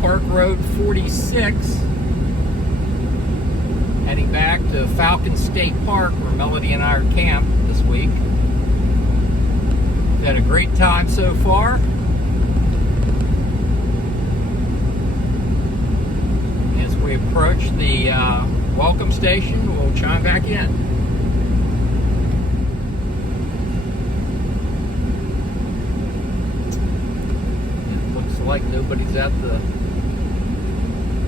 Park Road 46, heading back to Falcon State Park, where Melody and I are camped this week. We've had a great time so far. As we approach the welcome station, we'll chime back in. Like nobody's at the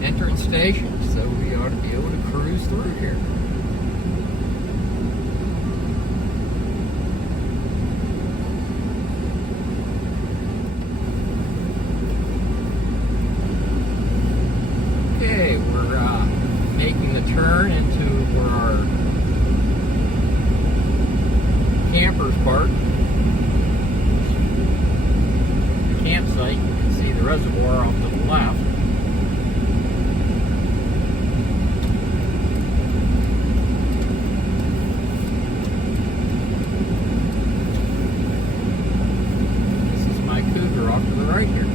entrance station, so we ought to be able to cruise through here. Okay, we're making the turn into where our campers park. The campsite. The reservoir off to the left. This is my Cougar off to the right here.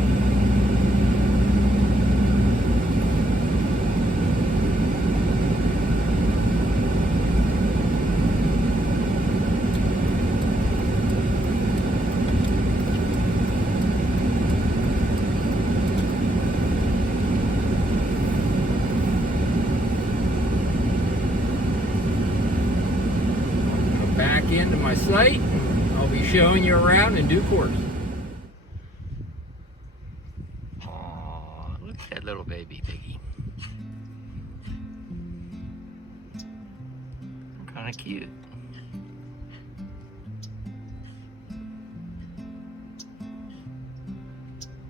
Back into my site, and I'll be showing you around in due course. Oh, look at that little baby piggy. Kind of cute.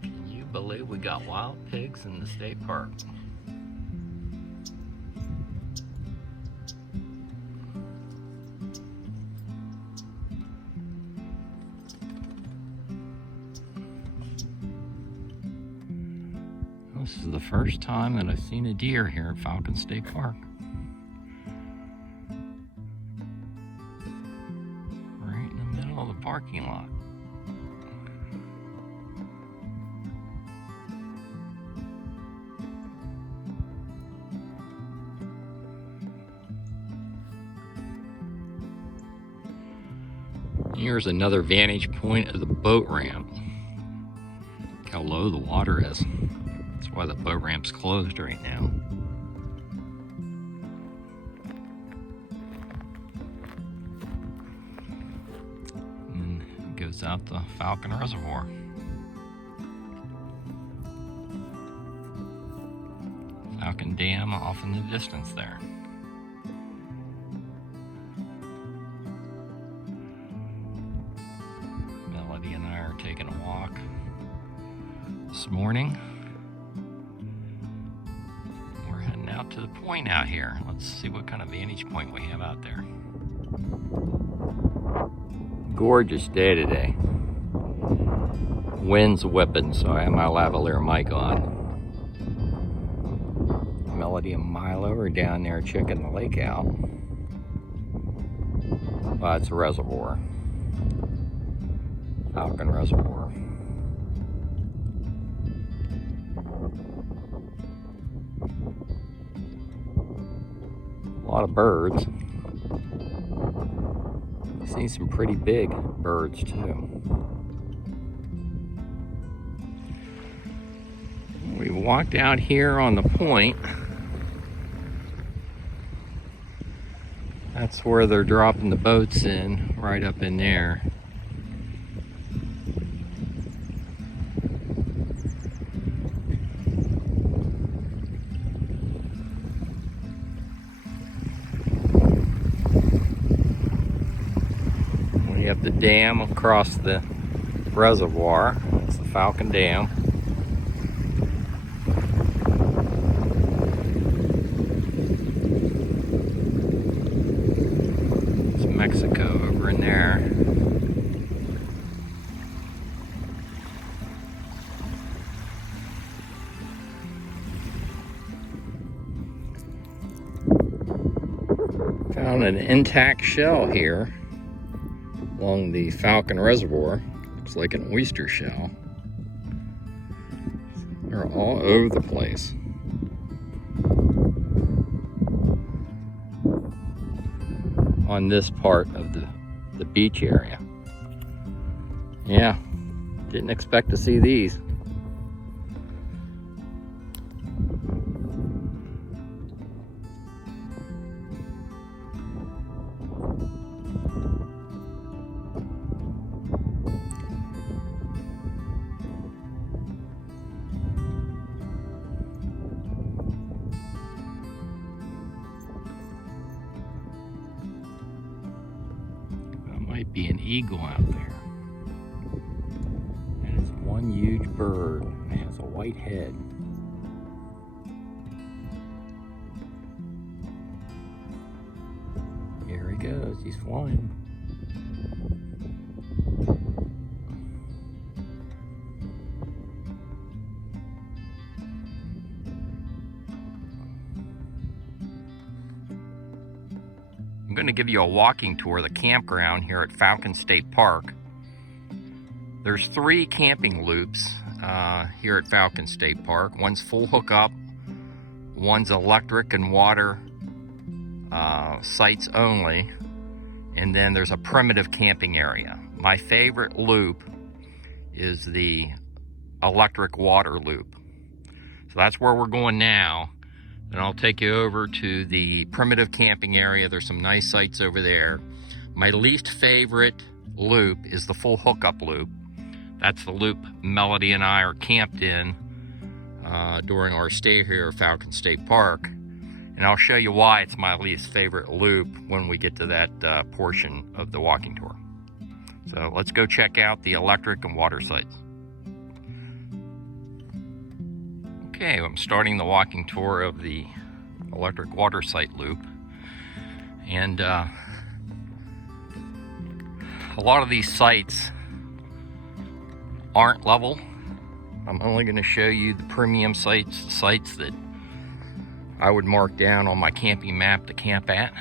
Can you believe we got wild pigs in the state park? This is the first time that I've seen a deer here at Falcon State Park. Right in the middle of the parking lot. Here's another vantage point of the boat ramp. Look how low the water is. That's why the boat ramp's closed right now. And it goes out the Falcon Reservoir. Falcon Dam off in the distance there. Melody and I are taking a walk this morning. Out to the point out here. Let's see what kind of vantage point we have out there. Gorgeous day today. Wind's whipping, so I have my lavalier mic on. Melody and Milo are down there checking the lake out. Well, it's a reservoir. Falcon Reservoir. A lot of birds. See some pretty big birds too. We walked out here on the point. That's where they're dropping the boats in, right up in there. We have the dam across the reservoir. It's the Falcon Dam. It's Mexico over in there. Found an intact shell here along the Falcon Reservoir. Looks like an oyster shell. They're all over the place. On this part of the beach area. Yeah, didn't expect to see these. Might be an eagle out there. And it's one huge bird. It has a white head. Here he goes. He's flying. I'm going to give you a walking tour of the campground here at Falcon State Park. There's 3 camping loops here at Falcon State Park. One's full hookup, one's electric and water sites only, and then there's a primitive camping area. My favorite loop is the electric water loop. So that's where we're going now. And I'll take you over to the primitive camping area. There's some nice sites over there. My least favorite loop is the full hookup loop. That's the loop Melody and I are camped in during our stay here at Falcon State Park. And I'll show you why it's my least favorite loop when we get to that portion of the walking tour. So let's go check out the electric and water sites. Okay, I'm starting the walking tour of the electric water site loop. And a lot of these sites aren't level. I'm only going to show you the premium sites that I would mark down on my camping map to camp at.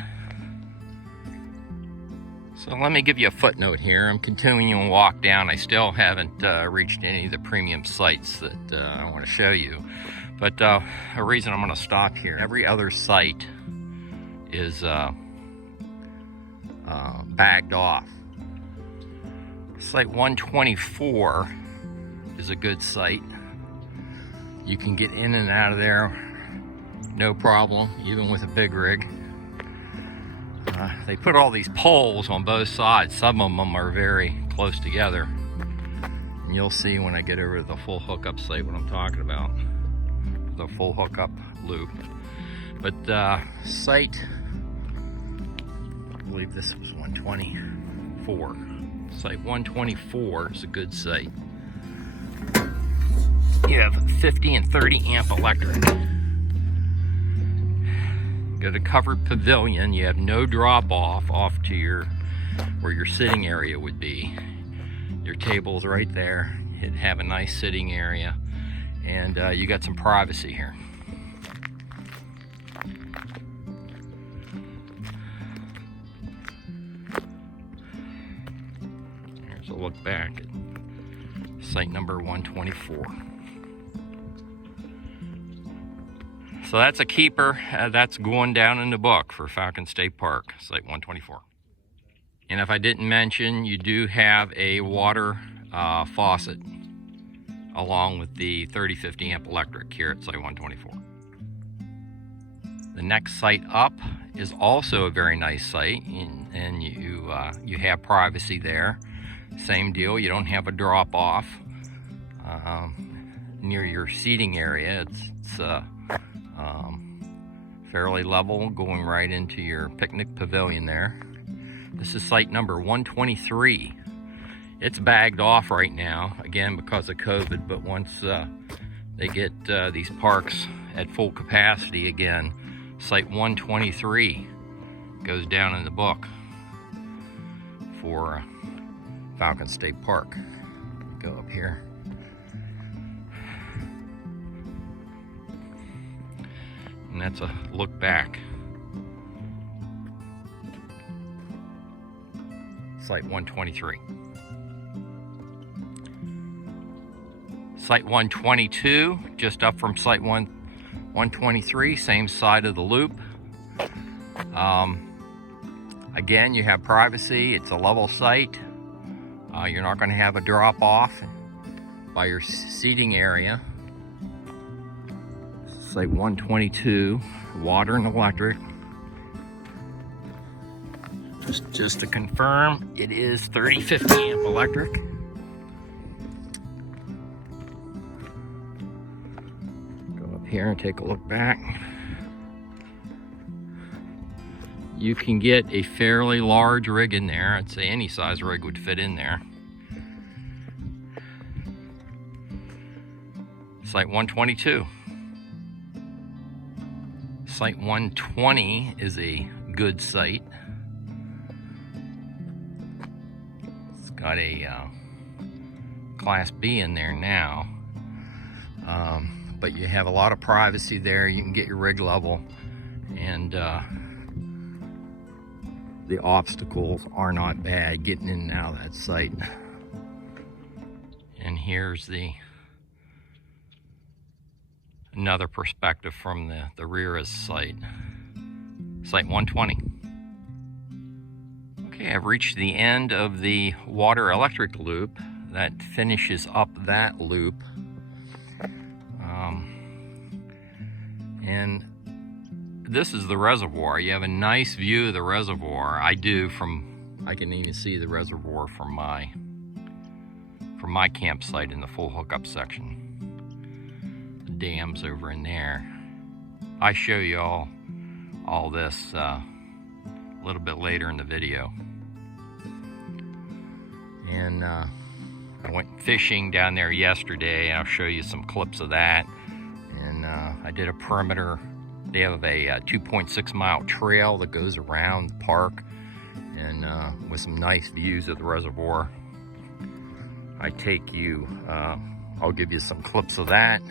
So let me give you a footnote here. I'm continuing to walk down. I still haven't reached any of the premium sites that I want to show you. But a reason I'm going to stop here, every other site is bagged off. Site 124 is a good site. You can get in and out of there no problem, even with a big rig. They put all these poles on both sides. Some of them are very close together. And you'll see when I get over to the full hookup site what I'm talking about. The full hookup loop. But site, I believe this was 124. Site 124 is a good site. You have 50 and 30 amp electric. Got a covered pavilion. You have no drop off to where your sitting area would be. Your table's right there. You'd have a nice sitting area, and you got some privacy here. Here's a look back at site number 124. So that's a keeper. That's going down in the book for Falcon State Park, site 124. And if I didn't mention, you do have a water faucet along with the 30-50 amp electric here at site 124. The next site up is also a very nice site, and you have privacy there. Same deal, you don't have a drop off near your seating area. It's fairly level, going right into your picnic pavilion there. This is site number 123. It's bagged off right now, again because of COVID, but once they get these parks at full capacity again, site 123 goes down in the book for Falcon State Park. Go up here. And that's a look back. Site 123. Site 122, just up from Site 123, same side of the loop. Again, you have privacy. It's a level site. You're not going to have a drop off by your seating area. Site 122, water and electric. Just to confirm, it is 3050 amp electric. Go up here and take a look back. You can get a fairly large rig in there. I'd say any size rig would fit in there. Site 122. Site 120 is a good site. It's got a Class B in there now. But you have a lot of privacy there. You can get your rig level, and the obstacles are not bad getting in and out of that site. And here's another perspective from the rear of the site. Site 120. Okay, I've reached the end of the water electric loop. That finishes up that loop. And this is the reservoir. You have a nice view of the reservoir. I can even see the reservoir from my campsite in the full hookup section. The dam's over in there. I show you all this a little bit later in the video. And I went fishing down there yesterday. I'll show you some clips of that. And I did a perimeter. They have a 2.6 mile trail that goes around the park, and with some nice views of the reservoir. I'll give you some clips of that.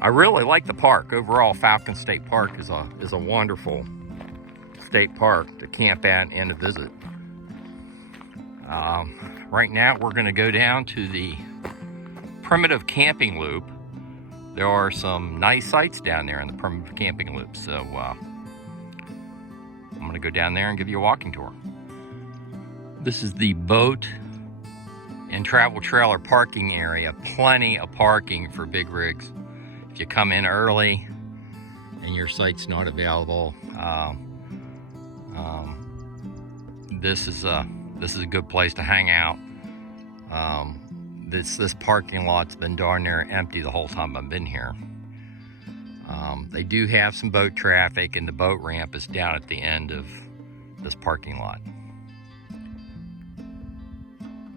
I really like the park. Overall, Falcon State Park is a wonderful state park to camp at and to visit. Right now, we're going to go down to the primitive camping loop. There are some nice sites down there in the primitive camping loop, so I'm going to go down there and give you a walking tour. This is the boat and travel trailer parking area. Plenty of parking for big rigs. If you come in early and your site's not available, this is a good place to hang out. This parking lot's been darn near empty the whole time I've been here. They do have some boat traffic, and the boat ramp is down at the end of this parking lot.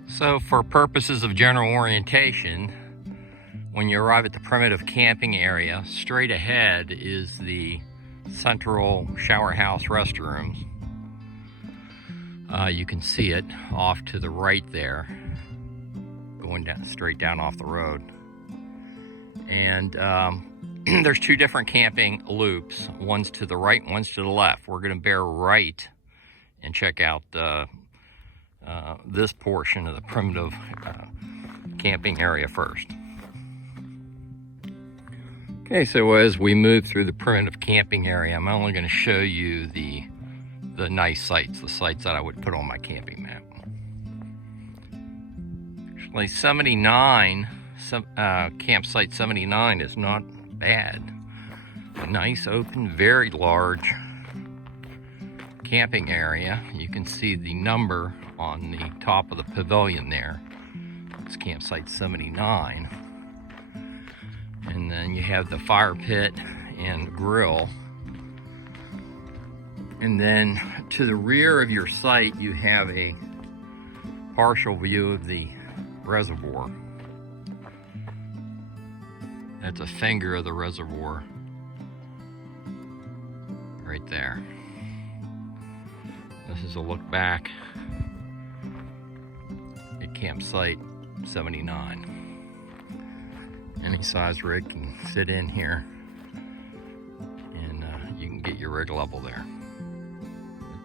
So for purposes of general orientation, when you arrive at the primitive camping area, straight ahead is the central shower house restrooms. You can see it off to the right there, going down straight down off the road. And there's two different camping loops. One's to the right, one's to the left. We're going to bear right and check out this portion of the primitive camping area first. Okay, so as we move through the primitive camping area, I'm only going to show you the nice sites, the sites that I would put on my camping map. Actually, campsite 79 is not bad. A nice, open, very large camping area. You can see the number on the top of the pavilion there. It's campsite 79. And then you have the fire pit and grill. And then to the rear of your site, you have a partial view of the reservoir. That's a finger of the reservoir right there. This is a look back at campsite 79. Any size rig can fit in here, and you can get your rig level there.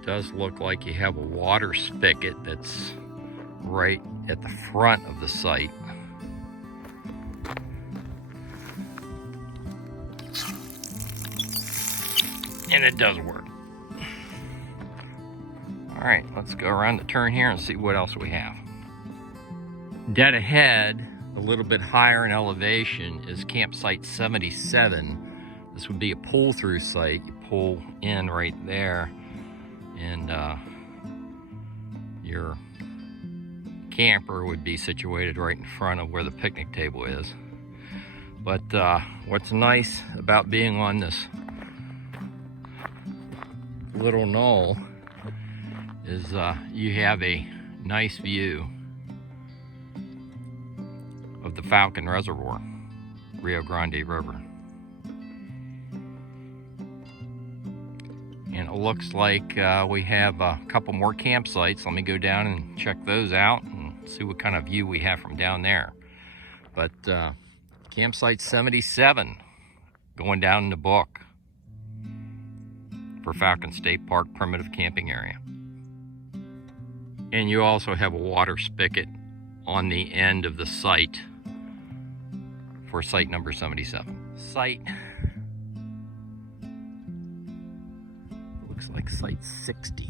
It does look like you have a water spigot that's right at the front of the site. And it does work. All right, let's go around the turn here and see what else we have. Dead ahead, a little bit higher in elevation, is campsite 77. This would be a pull-through site. You pull in right there, and your camper would be situated right in front of where the picnic table is. But what's nice about being on this little knoll is you have a nice view of the Falcon Reservoir, Rio Grande River. And it looks like we have a couple more campsites. Let me go down and check those out and see what kind of view we have from down there. But campsite 77, going down in the book for Falcon State Park Primitive Camping Area. And you also have a water spigot on the end of the site for site number 77. Site looks like site 60.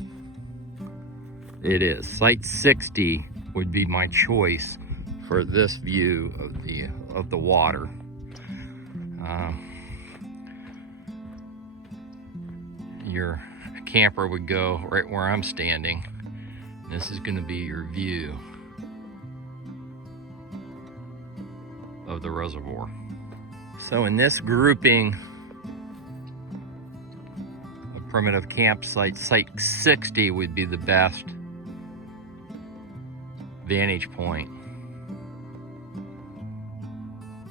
It is. Site 60 would be my choice for this view of the water. Your camper would go right where I'm standing. This is going to be your view of the reservoir. So in this grouping of primitive campsites, site 60 would be the best vantage point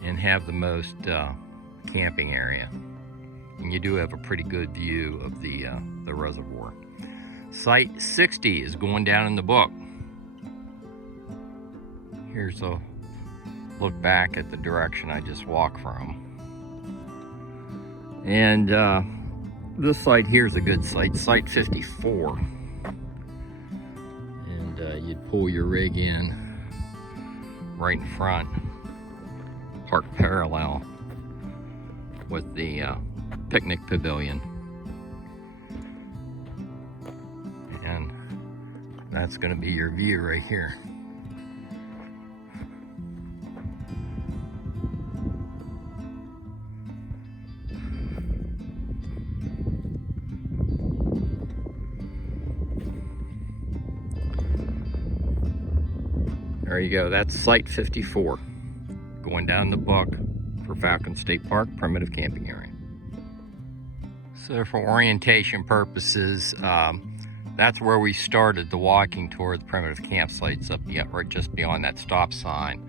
and have the most camping area. And you do have a pretty good view of the reservoir. Site 60 is going down in the book. Here's a look back at the direction I just walked from. And this site here is a good site, site 54. And you'd pull your rig in right in front, park parallel with the picnic pavilion. And that's going to be your view right here. There you go, that's site 54, going down the book for Falcon State Park Primitive Camping Area. So for orientation purposes, that's where we started the walking tour of the primitive campsites, up right just beyond that stop sign.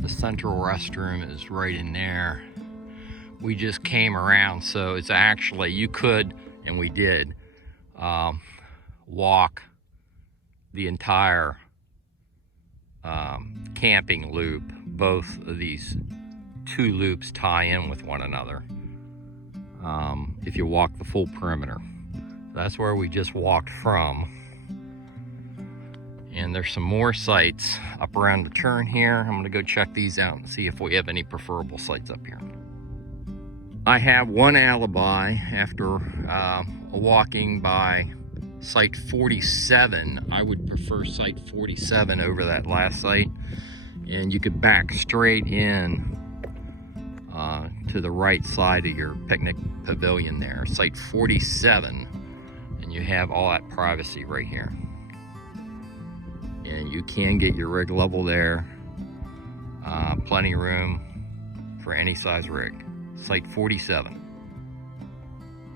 The central restroom is right in there. We just came around, so it's actually, you could, and we did, walk the entire camping loop. Both of these two loops tie in with one another if you walk the full perimeter. That's where we just walked from. And there's some more sites up around the turn here. I'm going to go check these out and see if we have any preferable sites up here. I have one alibi after walking by site 47. I would prefer site 47 over that last site. And you could back straight in to the right side of your picnic pavilion there, site 47. And you have all that privacy right here. And you can get your rig level there. Plenty of room for any size rig. Site 47.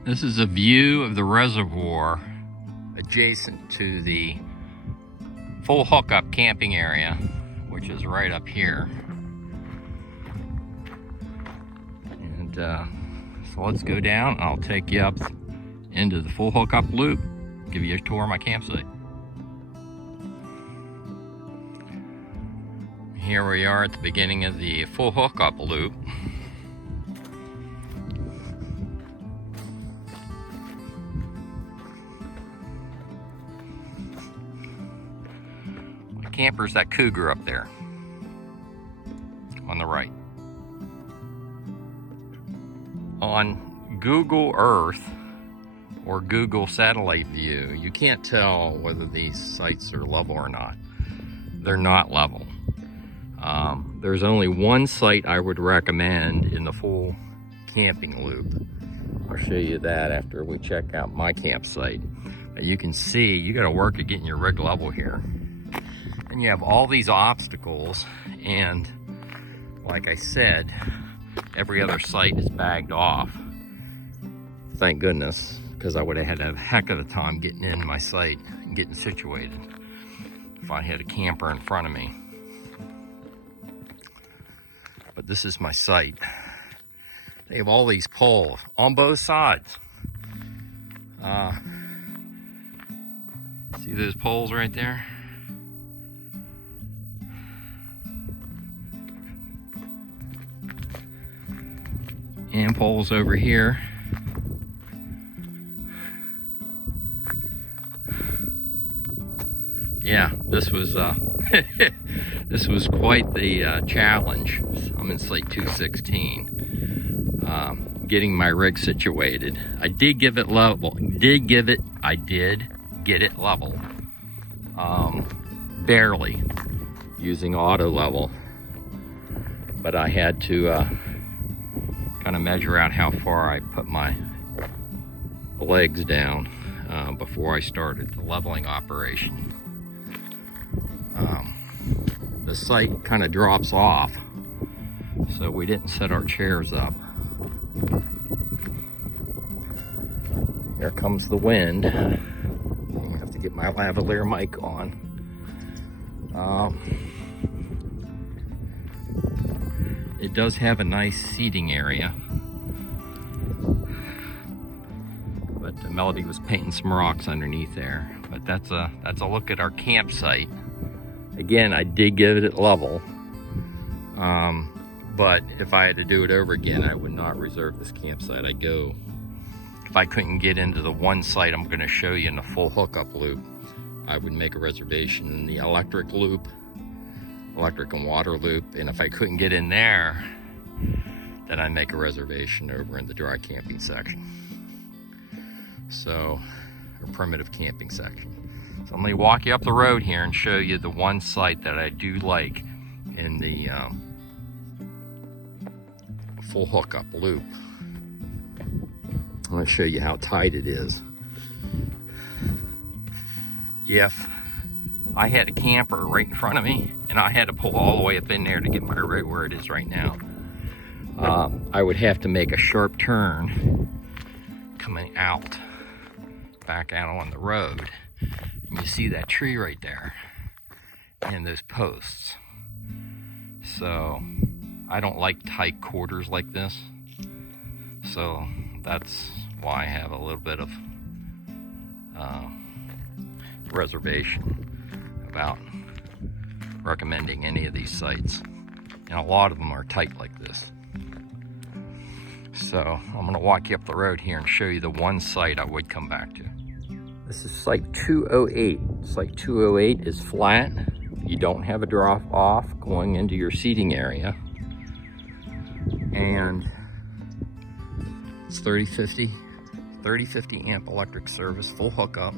This is a view of the reservoir adjacent to the full hookup camping area, which is right up here. And so let's go down. I'll take you up into the full hookup loop, give you a tour of my campsite. Here we are at the beginning of the full hookup loop. My camper's that Cougar up there on the right. On Google Earth, or Google satellite view, you can't tell whether these sites are level or not. They're not level. There's only one site I would recommend in the full camping loop. I'll show you that after we check out my campsite. You can see you got to work at getting your rig level here. And you have all these obstacles, and like I said, every other site is bagged off. Thank goodness, because I would have had a heck of a time getting in my site and getting situated if I had a camper in front of me. But this is my site. They have all these poles on both sides. See those poles right there? And poles over here. Yeah, this was this was quite the challenge. I'm in site 216. Getting my rig situated. I did give it level. I did get it level. Barely, using auto level. But I had to kind of measure out how far I put my legs down before I started the leveling operation. The site kind of drops off, so we didn't set our chairs up. Here comes the wind. I have to get my lavalier mic on. It does have a nice seating area, but Melody was painting some rocks underneath there. But that's a look at our campsite. Again, I did give it level, but if I had to do it over again, I would not reserve this campsite. If I couldn't get into the one site I'm going to show you in the full hookup loop, I would make a reservation in the electric loop, electric and water loop, and if I couldn't get in there, then I'd make a reservation over in the dry camping section. So, a primitive camping section. So I'm going to walk you up the road here and show you the one site that I do like in the full hookup loop. I'm going to show you how tight it is. If I had a camper right in front of me and I had to pull all the way up in there to get my rig where it is right now, I would have to make a sharp turn coming out, back out on the road. And you see that tree right there and those posts. So I don't like tight quarters like this. So that's why I have a little bit of reservation about recommending any of these sites. And a lot of them are tight like this. So I'm going to walk you up the road here and show you the one site I would come back to. This is site 208. Site 208 is flat. You don't have a drop off going into your seating area. And it's 3050 amp electric service, full hookup.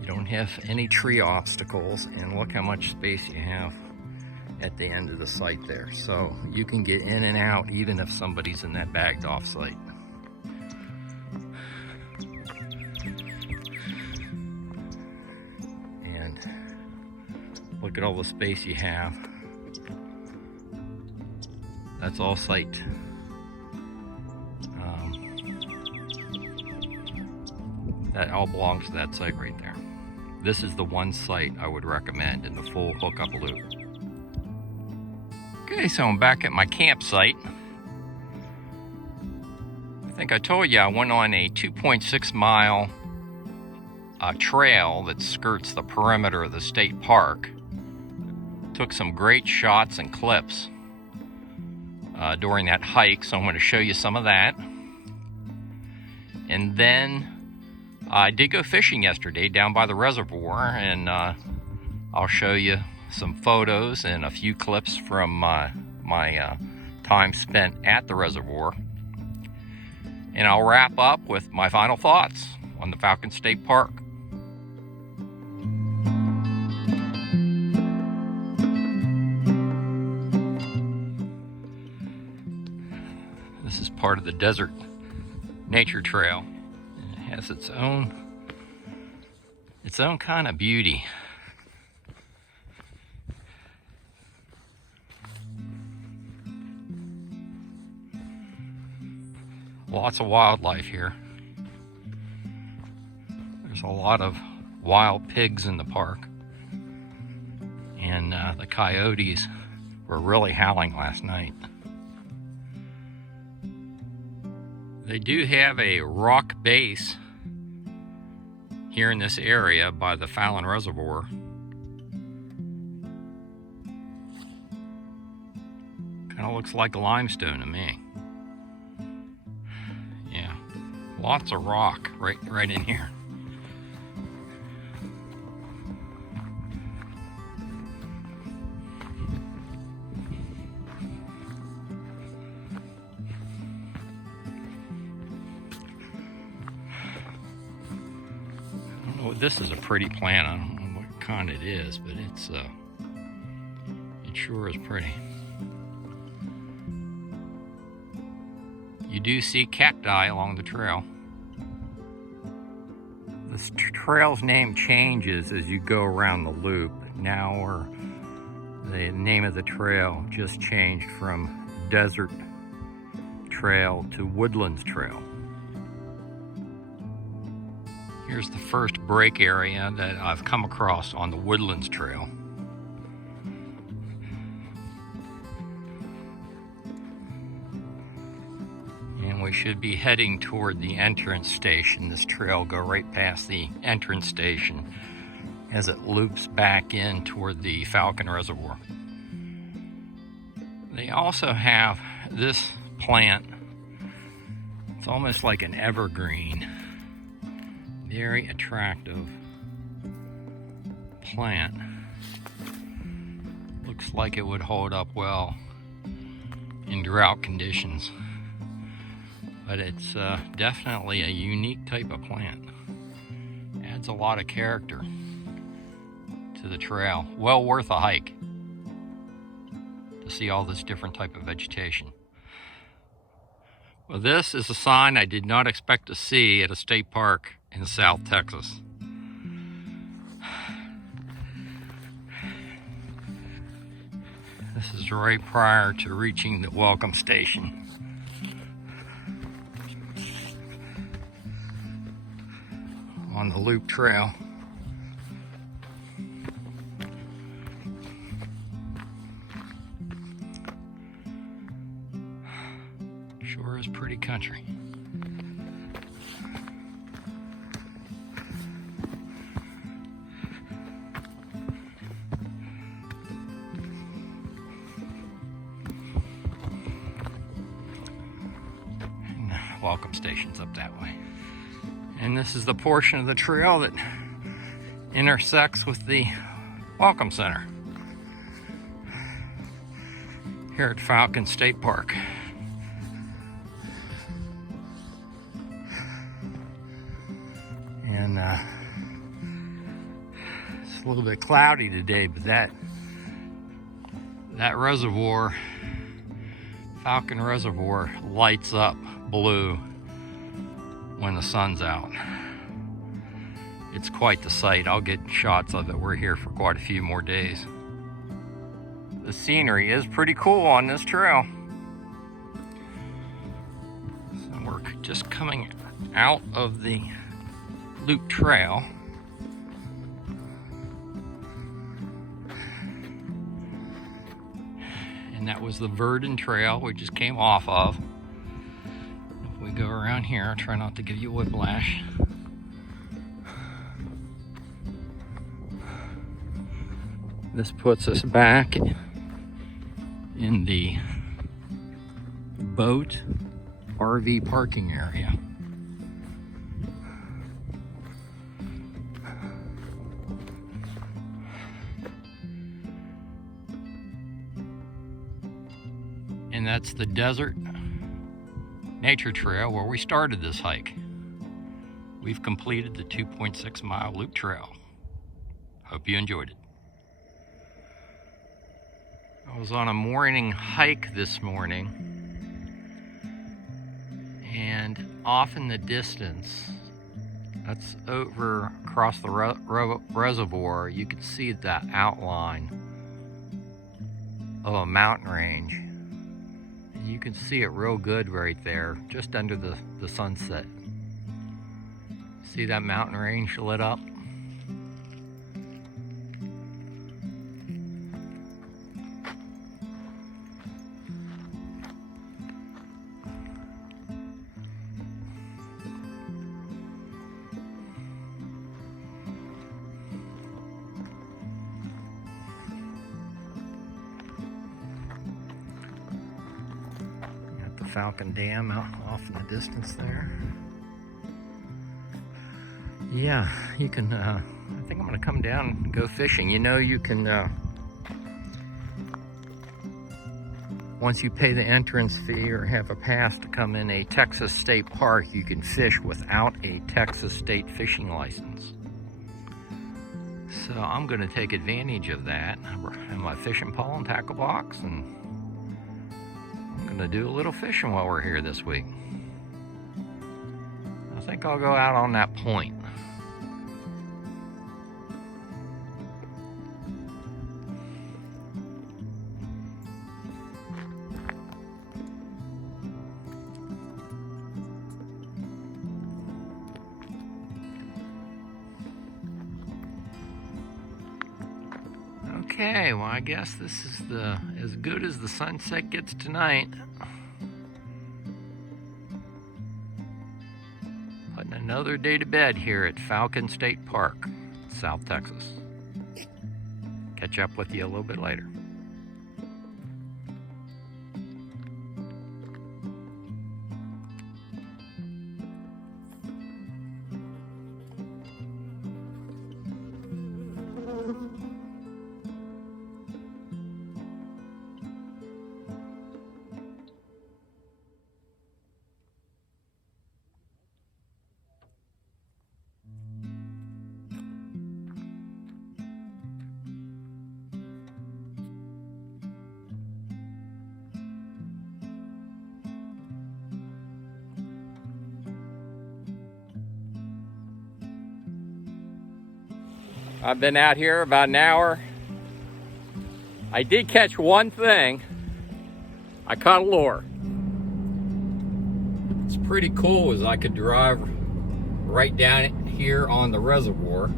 You don't have any tree obstacles, and look how much space you have at the end of the site there. So you can get in and out even if somebody's in that bagged off site. And look at all the space you have. That's all site. That all belongs to that site right there. This is the one site I would recommend in the full hookup loop. Okay, so I'm back at my campsite. I think I told you I went on a 2.6 mile trail that skirts the perimeter of the state park. Took some great shots and clips during that hike, so I'm going to show you some of that. And then I did go fishing yesterday down by the reservoir, and I'll show you some photos and a few clips from my my time spent at the reservoir. And I'll wrap up with my final thoughts on the Falcon State Park. This is part of the Desert Nature Trail. It has its own kind of beauty. Lots of wildlife here. There's a lot of wild pigs in the park. And the coyotes were really howling last night. They do have a rock base here in this area by the Falcon Reservoir. Kind of looks like limestone to me. Yeah, lots of rock right in here. This is a pretty plant. I don't know what kind it is, but it sure is pretty. You do see cacti along the trail. This trail's name changes as you go around the loop. Now the name of the trail just changed from Desert Trail to Woodlands Trail. Here's the first break area that I've come across on the Woodlands Trail. And we should be heading toward the entrance station. This trail will go right past the entrance station as it loops back in toward the Falcon Reservoir. They also have this plant. It's almost like an evergreen. Very attractive plant. Looks like it would hold up well in drought conditions. But it's definitely a unique type of plant. Adds a lot of character to the trail. Well worth a hike to see all this different type of vegetation. Well, this is a sign I did not expect to see at a state park in South Texas. This is right prior to reaching the welcome station. On the loop trail. Sure is pretty country. Welcome station's up that way. And this is the portion of the trail that intersects with the Welcome Center here at Falcon State Park. And it's a little bit cloudy today, but that reservoir, Falcon Reservoir, lights up blue when the sun's out. It's quite the sight. I'll get shots of it. We're here for quite a few more days. The scenery is pretty cool on this trail. So we're just coming out of the loop trail. And that was the Verdon Trail we just came off of. If we go around here, try not to give you whiplash. This puts us back in the boat RV parking area. And that's the Desert Nature Trail where we started this hike. We've completed the 2.6 mile loop trail. Hope you enjoyed it. I was on a morning hike this morning, and off in the distance, that's over across the reservoir, you can see that outline of a mountain range. And you can see it real good right there, just under the sunset. See that mountain range lit up? Falcon Dam out off in the distance there. Yeah, you can, I think I'm gonna come down and go fishing. You know, you can, once you pay the entrance fee or have a pass to come in a Texas state park, you can fish without a Texas state fishing license. So I'm gonna take advantage of that. I have my fishing pole and tackle box, and to do a little fishing while we're here this week. I think I'll go out on that point. Okay, well, I guess this is as good as the sunset gets tonight. Putting another day to bed here at Falcon State Park, South Texas. Catch up with you a little bit later. I've been out here about an hour. I did catch one thing. I caught a lure. It's pretty cool as I could drive right down here on the reservoir.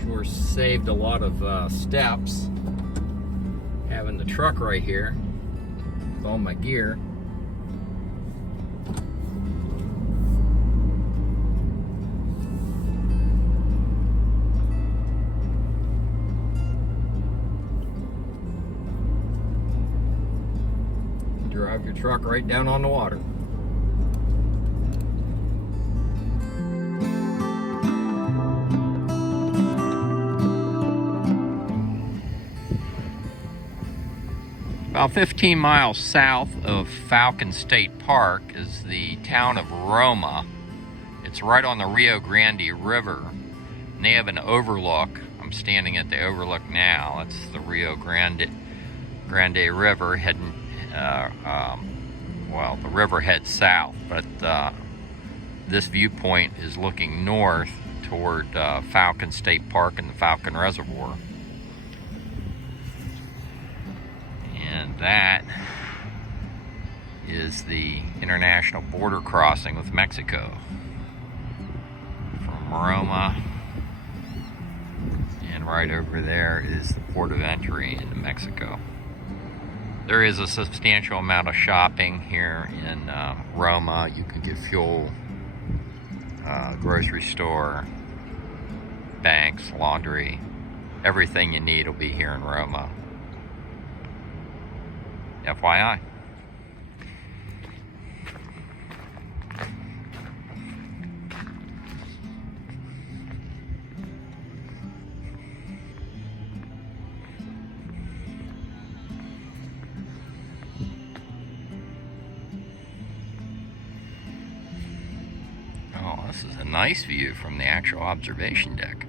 Sure saved a lot of steps. Having the truck right here with all my gear. Drive your truck right down on the water. About 15 miles south of Falcon State Park is the town of Roma. It's right on the Rio Grande River. And they have an overlook. I'm standing at the overlook now. It's the Rio Grande River heading, well, the river heads south, but this viewpoint is looking north toward Falcon State Park and the Falcon Reservoir. And that is the international border crossing with Mexico. From Roma, and right over there is the port of entry into Mexico. There is a substantial amount of shopping here in Roma. You can get fuel, grocery store, banks, laundry. Everything you need will be here in Roma. FYI. this is a nice view from the actual observation deck.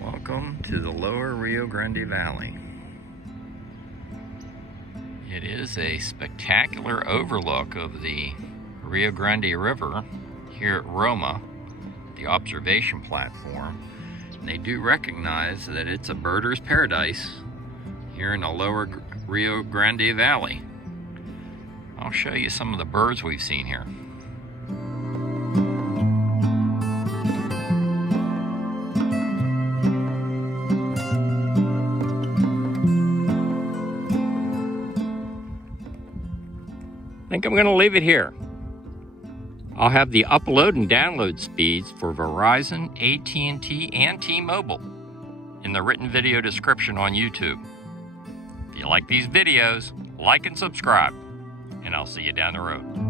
Welcome to the lower Rio Grande Valley. It is a spectacular overlook of the Rio Grande River here at Roma, the observation platform. And they do recognize that it's a birder's paradise here in the lower Rio Grande Valley. I'll show you some of the birds we've seen here. I think I'm going to leave it here. I'll have the upload and download speeds for Verizon, AT&T, and T-Mobile in the written video description on YouTube. If you like these videos, like and subscribe, and I'll see you down the road.